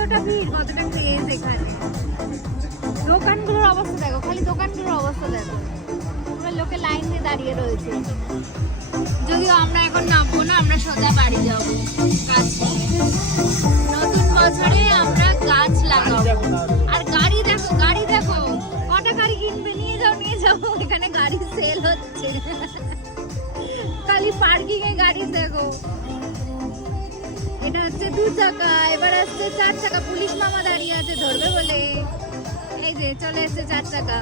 কতটা ভিড়, কতটা ক্রেজ এখানে। দোকানগুলোর অবস্থা দেখো, খালি দোকানগুলোর অবস্থা দেখো, পুরো লোকে লাইন দিয়ে দাঁড়িয়ে রয়েছে। যদিও আমরা এখন নামবো না, আমরা সোজা বাড়ি যাবো গাছ নিয়ে। নতুন বছরে আমরা গাছ লাগাবো। আর গাড়ি দেখো, গাড়ি দেখো, কটা গাড়ি কিনবে, নিয়ে যাও নিয়ে যাও, এখানে গাড়ি সেল হচ্ছে। খালি পার্কিং এ গাড়ি দেখো। এটা হচ্ছে 2 চাকা, এবার আসছে 4 চাকা। পুলিশ মামা দাঁড়িয়ে আছে ধরবে বলে। এই যে চলে এসছে 4 চাকা।